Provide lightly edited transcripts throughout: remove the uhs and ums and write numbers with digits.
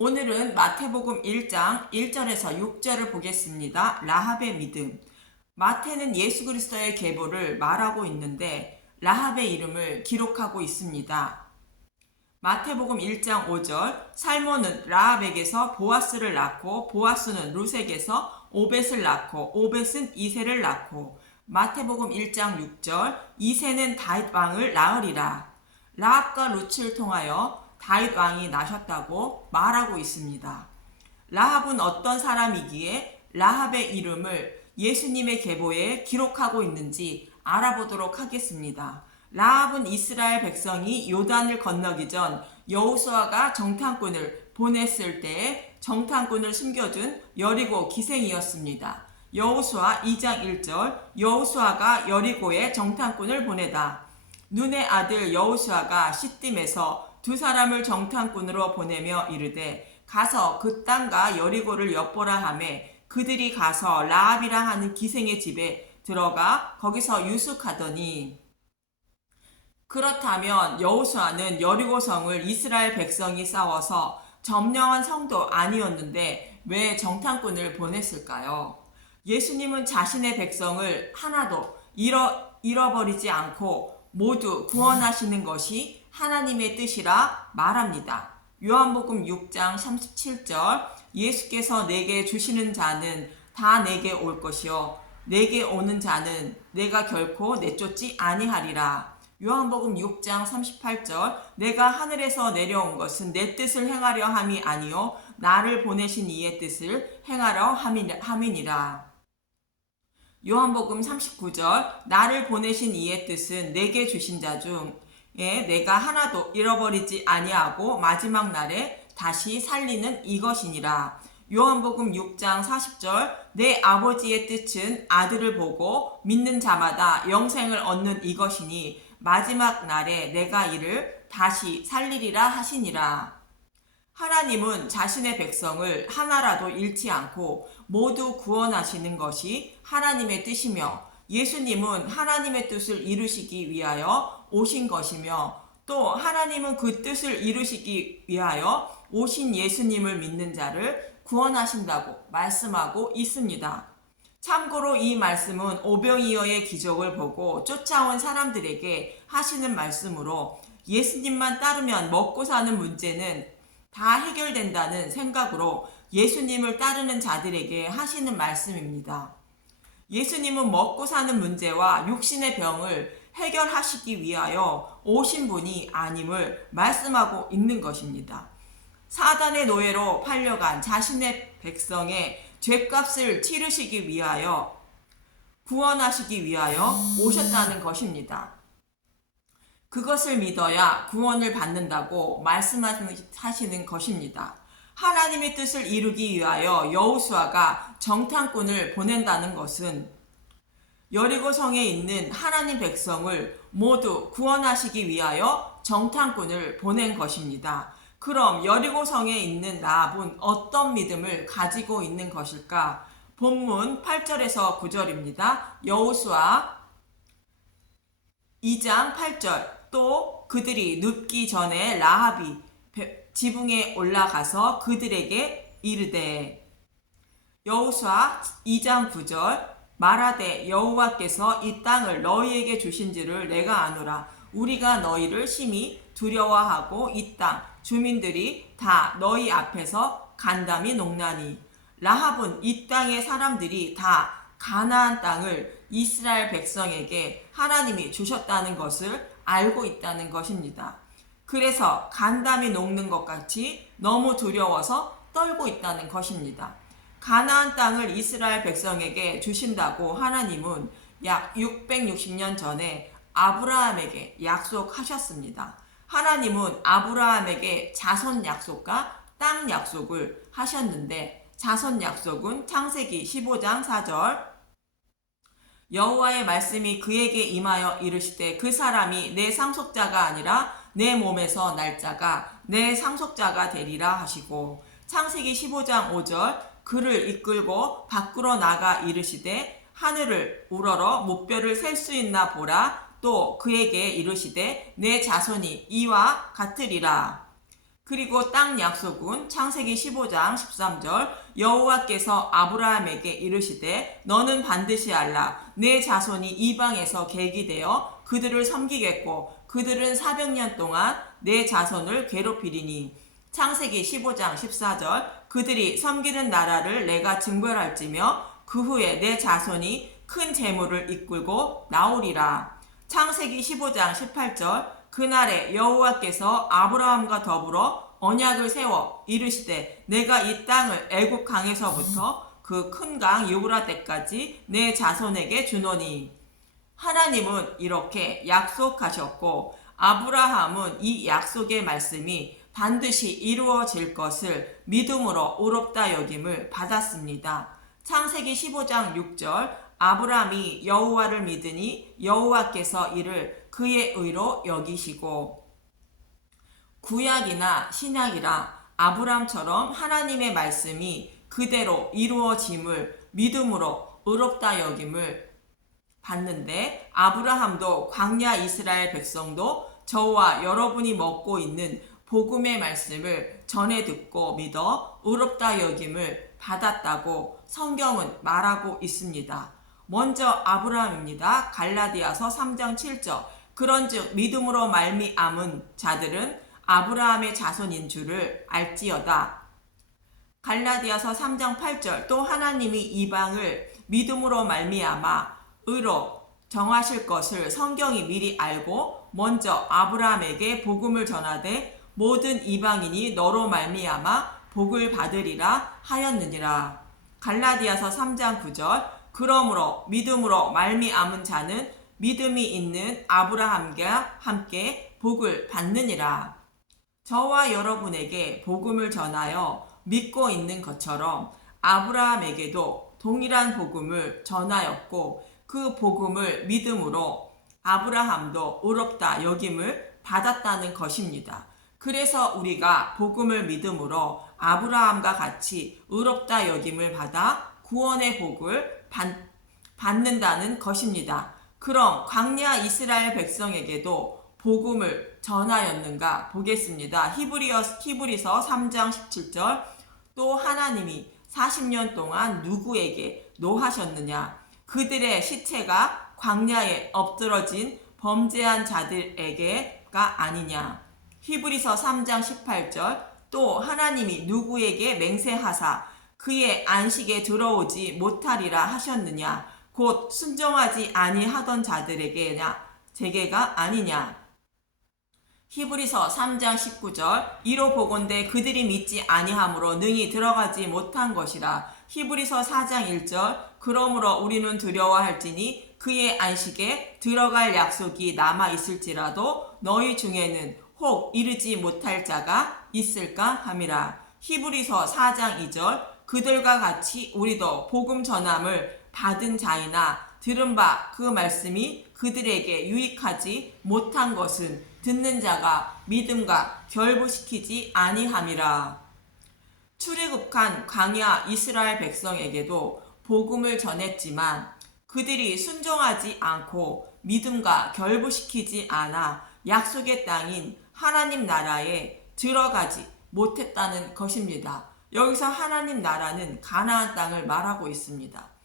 오늘은 마태복음 1장 1절에서 6절을 보겠습니다. 라합의 믿음. 마태는 예수 그리스도의 계보를 말하고 있는데 라합의 이름을 기록하고 있습니다. 마태복음 1장 5절 살몬은 라합에게서 보아스를 낳고 보아스는 룻에게서 오벳을 낳고 오벳은 이새를 낳고 마태복음 1장 6절 이새는 다윗 왕을 낳으리라. 라합과 룻을 통하여 다윗 왕이 나셨다고 말하고 있습니다. 라합은 어떤 사람이기에 라합의 이름을 예수님의 계보에 기록하고 있는지 알아보도록 하겠습니다. 라합은 이스라엘 백성이 요단을 건너기 전 여호수아가 정탐꾼을 보냈을 때에 정탐꾼을 숨겨둔 여리고 기생이었습니다. 여호수아 2장 1절 여호수아가 여리고에 정탐꾼을 보내다. 눈의 아들 여호수아가 시딤에서 두 사람을 정탐꾼으로 보내며 이르되 가서 그 땅과 여리고를 엿보라 하매 그들이 가서 라합이라 하는 기생의 집에 들어가 거기서 유숙하더니 그렇다면 여호수아는 여리고 성을 이스라엘 백성이 싸워서 점령한 성도 아니었는데 왜 정탐꾼을 보냈을까요? 예수님은 자신의 백성을 하나도 잃어버리지 않고 모두 구원하시는 것이 하나님의 뜻이라 말합니다. 요한복음 6장 37절 예수께서 내게 주시는 자는 다 내게 올 것이요 내게 오는 자는 내가 결코 내쫓지 아니하리라. 요한복음 6장 38절 내가 하늘에서 내려온 것은 내 뜻을 행하려 함이 아니요 나를 보내신 이의 뜻을 행하려 함이니라. 요한복음 39절 나를 보내신 이의 뜻은 내게 주신 자 중에 내가 하나도 잃어버리지 아니하고 마지막 날에 다시 살리는 이것이니라. 요한복음 6장 40절 내 아버지의 뜻은 아들을 보고 믿는 자마다 영생을 얻는 이것이니 마지막 날에 내가 이를 다시 살리리라 하시니라. 하나님은 자신의 백성을 하나라도 잃지 않고 모두 구원하시는 것이 하나님의 뜻이며 예수님은 하나님의 뜻을 이루시기 위하여 오신 것이며 또 하나님은 그 뜻을 이루시기 위하여 오신 예수님을 믿는 자를 구원하신다고 말씀하고 있습니다. 참고로 이 말씀은 오병이어의 기적을 보고 쫓아온 사람들에게 하시는 말씀으로 예수님만 따르면 먹고 사는 문제는 다 해결된다는 생각으로 예수님을 따르는 자들에게 하시는 말씀입니다. 예수님은 먹고 사는 문제와 육신의 병을 해결하시기 위하여 오신 분이 아님을 말씀하고 있는 것입니다. 사단의 노예로 팔려간 자신의 백성의 죄값을 치르시기 위하여 구원하시기 위하여 오셨다는 것입니다. 그것을 믿어야 구원을 받는다고 말씀하시는 것입니다. 하나님의 뜻을 이루기 위하여 여호수아가 정탐꾼을 보낸다는 것은 여리고 성에 있는 하나님 백성을 모두 구원하시기 위하여 정탐꾼을 보낸 것입니다. 그럼 여리고 성에 있는 라합은 어떤 믿음을 가지고 있는 것일까? 본문 8절에서 9절입니다. 여호수아 2장 8절 또 그들이 눕기 전에 라합이 지붕에 올라가서 그들에게 이르되 여호수아 2장 9절 말하되 여호와께서 이 땅을 너희에게 주신지를 내가 아노라. 우리가 너희를 심히 두려워하고 이 땅 주민들이 다 너희 앞에서 간담이 녹나니. 라합은 이 땅의 사람들이 다 가나안 땅을 이스라엘 백성에게 하나님이 주셨다는 것을 알고 있다는 것입니다. 그래서 간담이 녹는 것 같이 너무 두려워서 떨고 있다는 것입니다. 가나안 땅을 이스라엘 백성에게 주신다고 하나님은 약 660년 전에 아브라함에게 약속하셨습니다. 하나님은 아브라함에게 자손 약속과 땅 약속을 하셨는데 자손 약속은 창세기 15장 4절 여호와의 말씀이 그에게 임하여 이르시되 그 사람이 내 상속자가 아니라 내 몸에서 날 자가 내 상속자가 되리라 하시고 창세기 15장 5절 그를 이끌고 밖으로 나가 이르시되 하늘을 우러러 무뼈를 셀 수 있나 보라 또 그에게 이르시되 내 자손이 이와 같으리라. 그리고 땅 약속은 창세기 15장 13절 여호와께서 아브라함에게 이르시되 너는 반드시 알라 내 자손이 이방에서 계기되어 그들을 섬기겠고 그들은 400년 동안 내 자손을 괴롭히리니 창세기 15장 14절 그들이 섬기는 나라를 내가 징벌할지며 그 후에 내 자손이 큰 재물을 이끌고 나오리라. 창세기 15장 18절 그날에 여호와께서 아브라함과 더불어 언약을 세워 이르시되 내가 이 땅을 애굽 강에서부터 그 큰 강 유브라데까지 내 자손에게 주노니. 하나님은 이렇게 약속하셨고 아브라함은 이 약속의 말씀이 반드시 이루어질 것을 믿음으로 의롭다 여김을 받았습니다. 창세기 15장 6절 아브라함이 여호와를 믿으니 여호와께서 이를 그의 의로 여기시고. 구약이나 신약이라 아브라함처럼 하나님의 말씀이 그대로 이루어짐을 믿음으로 의롭다 여김을 받는데 아브라함도 광야 이스라엘 백성도 저와 여러분이 먹고 있는 복음의 말씀을 전해 듣고 믿어 의롭다 여김을 받았다고 성경은 말하고 있습니다. 먼저 아브라함입니다. 갈라디아서 3장 7절 그런즉 믿음으로 말미암은 자들은 아브라함의 자손인 줄을 알지어다. 갈라디아서 3장 8절 또 하나님이 이방을 믿음으로 말미암아 의로 정하실 것을 성경이 미리 알고 먼저 아브라함에게 복음을 전하되 모든 이방인이 너로 말미암아 복을 받으리라 하였느니라. 갈라디아서 3장 9절 그러므로 믿음으로 말미암은 자는 믿음이 있는 아브라함과 함께 복을 받느니라. 저와 여러분에게 복음을 전하여 믿고 있는 것처럼 아브라함에게도 동일한 복음을 전하였고 그 복음을 믿음으로 아브라함도 의롭다 여김을 받았다는 것입니다. 그래서 우리가 복음을 믿음으로 아브라함과 같이 의롭다 여김을 받아 구원의 복을 받는다는 것입니다. 그럼 광야 이스라엘 백성에게도 복음을 전하였는가 보겠습니다. 히브리서 3장 17절 또 하나님이 40년 동안 누구에게 노하셨느냐 그들의 시체가 광야에 엎드러진 범죄한 자들에게가 아니냐. 히브리서 3장 18절 또 하나님이 누구에게 맹세하사 그의 안식에 들어오지 못하리라 하셨느냐 곧 순종하지 아니하던 자들에게냐 제게가 아니냐. 히브리서 3장 19절 이로 보건대 그들이 믿지 아니함으로 능히 들어가지 못한 것이라. 히브리서 4장 1절 그러므로 우리는 두려워할지니 그의 안식에 들어갈 약속이 남아 있을지라도 너희 중에는 혹 이르지 못할 자가 있을까 함이라. 히브리서 4장 2절 그들과 같이 우리도 복음 전함을 받은 자이나 들은 바 그 말씀이 그들에게 유익하지 못한 것은 듣는 자가 믿음과 결부시키지 아니함이라. 출애굽한 광야 이스라엘 백성에게도 복음을 전했지만 그들이 순종하지 않고 믿음과 결부시키지 않아 약속의 땅인 하나님 나라에 들어가지 못했다는 것입니다. 여기서 하나님 나라는 가나안 땅을 말하고 있습니다.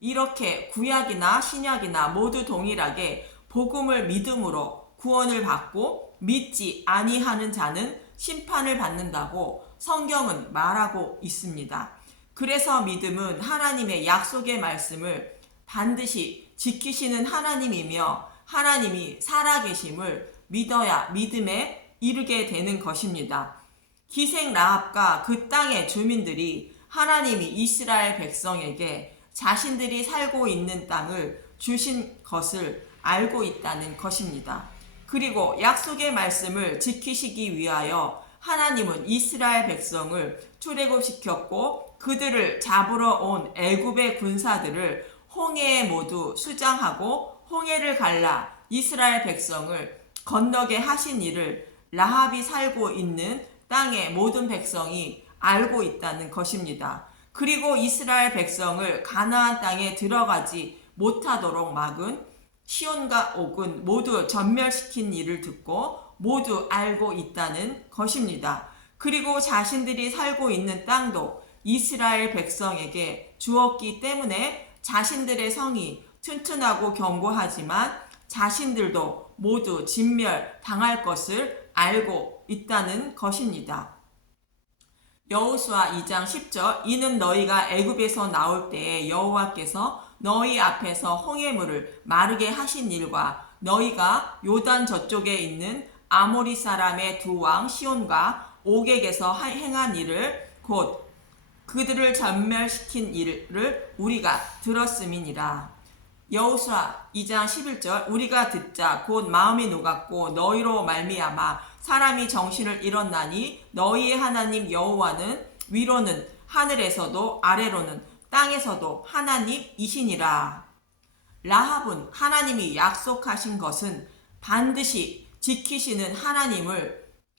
이렇게 구약이나 신약이나 모두 동일하게 복음을 믿음으로 구원을 받고 믿지 아니하는 자는 심판을 받는다고 성경은 말하고 있습니다. 그래서 믿음은 하나님의 약속의 말씀을 반드시 지키시는 하나님이며 하나님이 살아계심을 믿어야 믿음에 이르게 되는 것입니다. 기생 라합과 그 땅의 주민들이 하나님이 이스라엘 백성에게 자신들이 살고 있는 땅을 주신 것을 알고 있다는 것입니다. 그리고 약속의 말씀을 지키시기 위하여 하나님은 이스라엘 백성을 출애굽시켰고 그들을 잡으러 온 애굽의 군사들을 홍해에 모두 수장하고 홍해를 갈라 이스라엘 백성을 건너게 하신 일을 라합이 살고 있는 땅의 모든 백성이 알고 있다는 것입니다. 그리고 이스라엘 백성을 가나안 땅에 들어가지 못하도록 막은 시온과 옥은 모두 전멸시킨 일을 듣고 모두 알고 있다는 것입니다. 그리고 자신들이 살고 있는 땅도 이스라엘 백성에게 주었기 때문에 자신들의 성이 튼튼하고 견고하지만 자신들도 모두 진멸 당할 것을 알고 있다는 것입니다. 여호수아 2장 10절 이는 너희가 애굽에서 나올 때에 여호와께서 너희 앞에서 홍해물을 마르게 하신 일과 너희가 요단 저쪽에 있는 아모리 사람의 두 왕 시온과 옥에게서 행한 일을 곧 그들을 전멸시킨 일을 우리가 들었음이니라. 여호수아 2장 11절 우리가 듣자 곧 마음이 녹았고 너희로 말미암아 사람이 정신을 잃었나니 너희의 하나님 여호와는 위로는 하늘에서도 아래로는 땅에서도 하나님이시니라. 라합은 하나님이 약속하신 것은 반드시 지키시는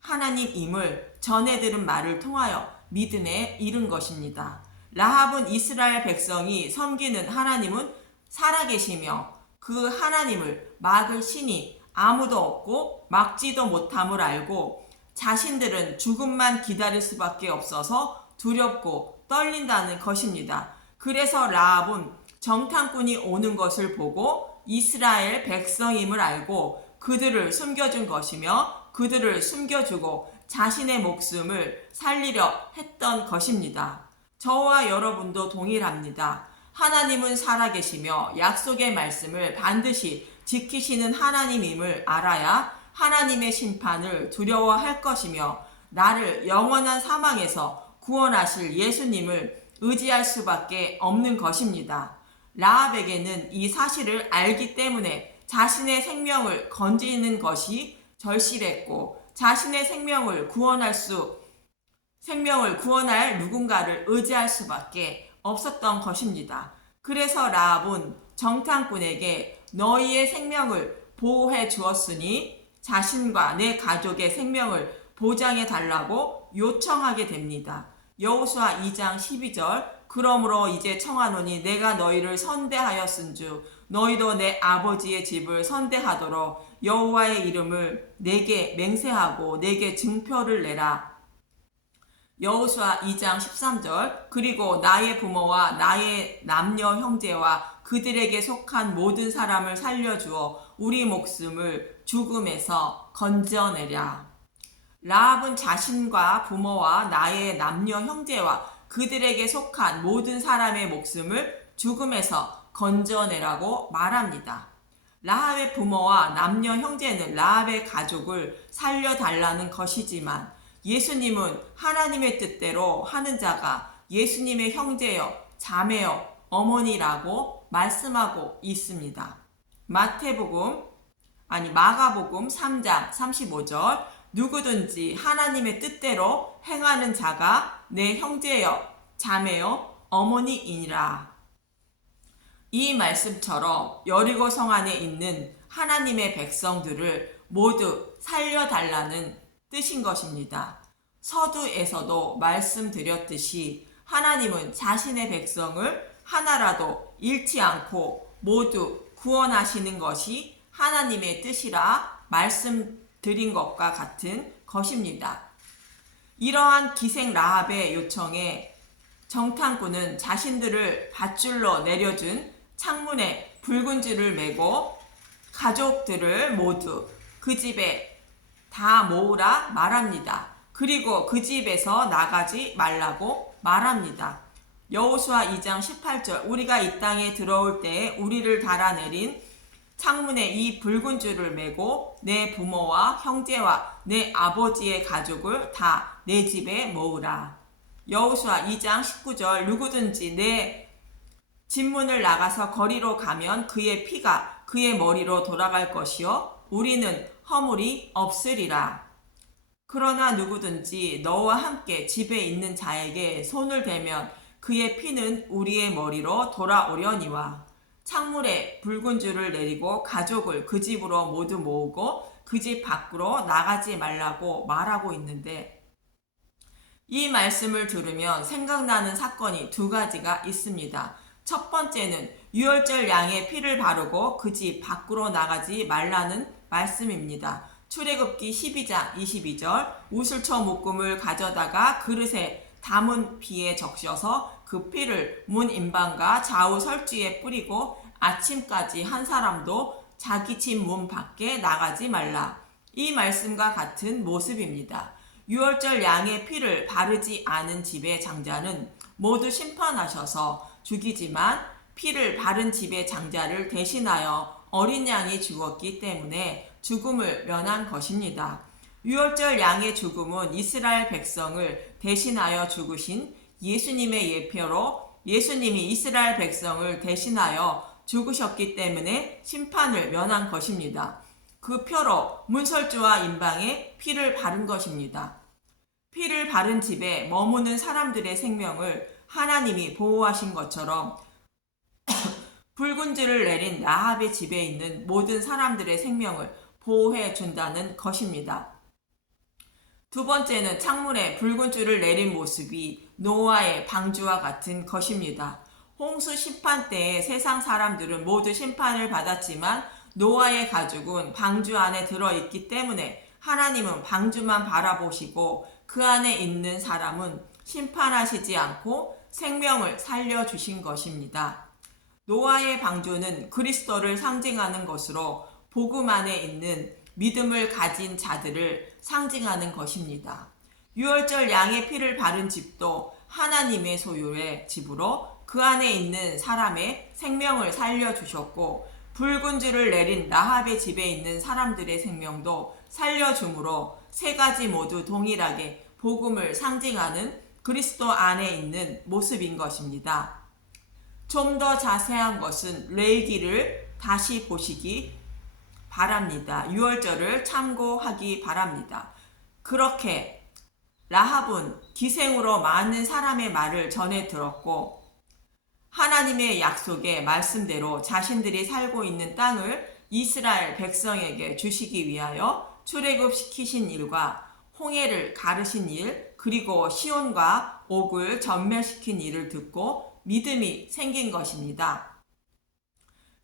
하나님임을 전해 들은 말을 통하여 믿음에 이른 것입니다. 라합은 이스라엘 백성이 섬기는 하나님은 살아계시며 그 하나님을 막을 신이 아무도 없고 막지도 못함을 알고 자신들은 죽음만 기다릴 수밖에 없어서 두렵고 떨린다는 것입니다. 그래서 라합은 정탐꾼이 오는 것을 보고 이스라엘 백성임을 알고 그들을 숨겨준 것이며 그들을 숨겨주고 자신의 목숨을 살리려 했던 것입니다. 저와 여러분도 동일합니다. 하나님은 살아계시며 약속의 말씀을 반드시 지키시는 하나님임을 알아야 하나님의 심판을 두려워할 것이며 나를 영원한 사망에서 구원하실 예수님을 의지할 수밖에 없는 것입니다. 라합에게는 이 사실을 알기 때문에 자신의 생명을 건지는 것이 절실했고 자신의 생명을 구원할 누군가를 의지할 수밖에 없었던 것입니다. 그래서 라합은 정탐꾼에게 너희의 생명을 보호해 주었으니 자신과 내 가족의 생명을 보장해 달라고 요청하게 됩니다. 여호수아 2장 12절 그러므로 이제 청하노니 내가 너희를 선대하였은즉 너희도 내 아버지의 집을 선대하도록 여호와의 이름을 내게 맹세하고 내게 증표를 내라. 여호수아 2장 13절 그리고 나의 부모와 나의 남녀 형제와 그들에게 속한 모든 사람을 살려주어 우리 목숨을 죽음에서 건져내랴. 라합은 자신과 부모와 나의 남녀 형제와 그들에게 속한 모든 사람의 목숨을 죽음에서 건져내라고 말합니다. 라합의 부모와 남녀 형제는 라합의 가족을 살려달라는 것이지만 예수님은 하나님의 뜻대로 하는 자가 예수님의 형제여, 자매여, 어머니라고 말씀하고 있습니다. 마가복음 3장 35절 누구든지 하나님의 뜻대로 행하는 자가 내 형제여, 자매여, 어머니이니라. 이 말씀처럼 여리고 성 안에 있는 하나님의 백성들을 모두 살려달라는 뜻인 것입니다. 서두에서도 말씀드렸듯이 하나님은 자신의 백성을 하나라도 잃지 않고 모두 구원하시는 것이 하나님의 뜻이라 말씀드린 것과 같은 것입니다. 이러한 기생 라합의 요청에 정탐꾼은 자신들을 밧줄로 내려준 창문에 붉은 줄을 매고 가족들을 모두 그 집에 다 모으라 말합니다. 그리고 그 집에서 나가지 말라고 말합니다. 여호수아 2장 18절 우리가 이 땅에 들어올 때에 우리를 달아내린 창문에 이 붉은 줄을 매고 내 부모와 형제와 내 아버지의 가족을 다 내 집에 모으라. 여호수아 2장 19절 누구든지 내 집문을 나가서 거리로 가면 그의 피가 그의 머리로 돌아갈 것이요 우리는 허물이 없으리라. 그러나 누구든지 너와 함께 집에 있는 자에게 손을 대면 그의 피는 우리의 머리로 돌아오려니와. 창문에 붉은 줄을 내리고 가족을 그 집으로 모두 모으고 그 집 밖으로 나가지 말라고 말하고 있는데 이 말씀을 들으면 생각나는 사건이 두 가지가 있습니다. 첫 번째는 유월절 양의 피를 바르고 그 집 밖으로 나가지 말라는 말씀입니다. 출애굽기 12장 22절 우슬초 묶음을 가져다가 그릇에 담은 피에 적셔서 그 피를 문 임방과 좌우 설주에 뿌리고 아침까지 한 사람도 자기 집 문 밖에 나가지 말라. 이 말씀과 같은 모습입니다. 유월절 양의 피를 바르지 않은 집의 장자는 모두 심판하셔서 죽이지만 피를 바른 집의 장자를 대신하여 어린 양이 죽었기 때문에 죽음을 면한 것입니다. 유월절 양의 죽음은 이스라엘 백성을 대신하여 죽으신 예수님의 예표로 예수님이 이스라엘 백성을 대신하여 죽으셨기 때문에 심판을 면한 것입니다. 그 표로 문설주와 임방에 피를 바른 것입니다. 피를 바른 집에 머무는 사람들의 생명을 하나님이 보호하신 것처럼 붉은 줄을 내린 라합의 집에 있는 모든 사람들의 생명을 보호해 준다는 것입니다. 두 번째는 창문에 붉은 줄을 내린 모습이 노아의 방주와 같은 것입니다. 홍수 심판 때에 세상 사람들은 모두 심판을 받았지만 노아의 가족은 방주 안에 들어있기 때문에 하나님은 방주만 바라보시고 그 안에 있는 사람은 심판하시지 않고 생명을 살려주신 것입니다. 노아의 방주는 그리스도를 상징하는 것으로 복음 안에 있는 믿음을 가진 자들을 상징하는 것입니다. 유월절 양의 피를 바른 집도 하나님의 소유의 집으로 그 안에 있는 사람의 생명을 살려주셨고 붉은 줄을 내린 라합의 집에 있는 사람들의 생명도 살려줌으로 세 가지 모두 동일하게 복음을 상징하는 그리스도 안에 있는 모습인 것입니다. 좀 더 자세한 것은 레위기를 다시 보시기 바랍니다. 유월절을 참고하기 바랍니다. 그렇게 라합은 기생으로 많은 사람의 말을 전해 들었고 하나님의 약속의 말씀대로 자신들이 살고 있는 땅을 이스라엘 백성에게 주시기 위하여 출애굽시키신 일과 홍해를 가르신 일 그리고 시온과 옥을 전멸시킨 일을 듣고 믿음이 생긴 것입니다.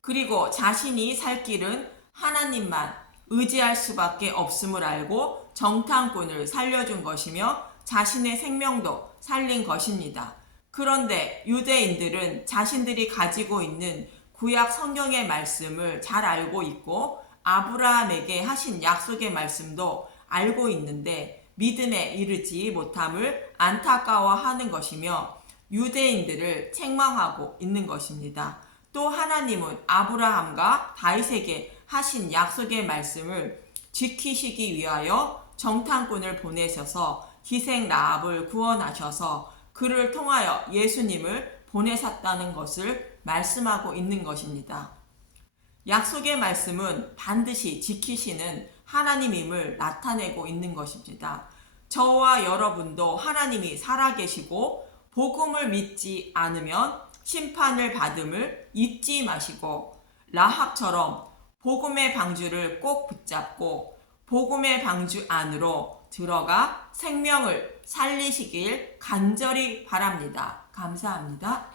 그리고 자신이 살 길은 하나님만 의지할 수밖에 없음을 알고 정탐꾼을 살려준 것이며 자신의 생명도 살린 것입니다. 그런데 유대인들은 자신들이 가지고 있는 구약 성경의 말씀을 잘 알고 있고 아브라함에게 하신 약속의 말씀도 알고 있는데 믿음에 이르지 못함을 안타까워하는 것이며 유대인들을 책망하고 있는 것입니다. 또 하나님은 아브라함과 다윗에게 하신 약속의 말씀을 지키시기 위하여 정탐꾼을 보내셔서 기생 라합을 구원하셔서 그를 통하여 예수님을 보내셨다는 것을 말씀하고 있는 것입니다. 약속의 말씀은 반드시 지키시는 하나님임을 나타내고 있는 것입니다. 저와 여러분도 하나님이 살아계시고 복음을 믿지 않으면 심판을 받음을 잊지 마시고 라합처럼 복음의 방주를 꼭 붙잡고 복음의 방주 안으로 들어가 생명을 살리시길 간절히 바랍니다. 감사합니다.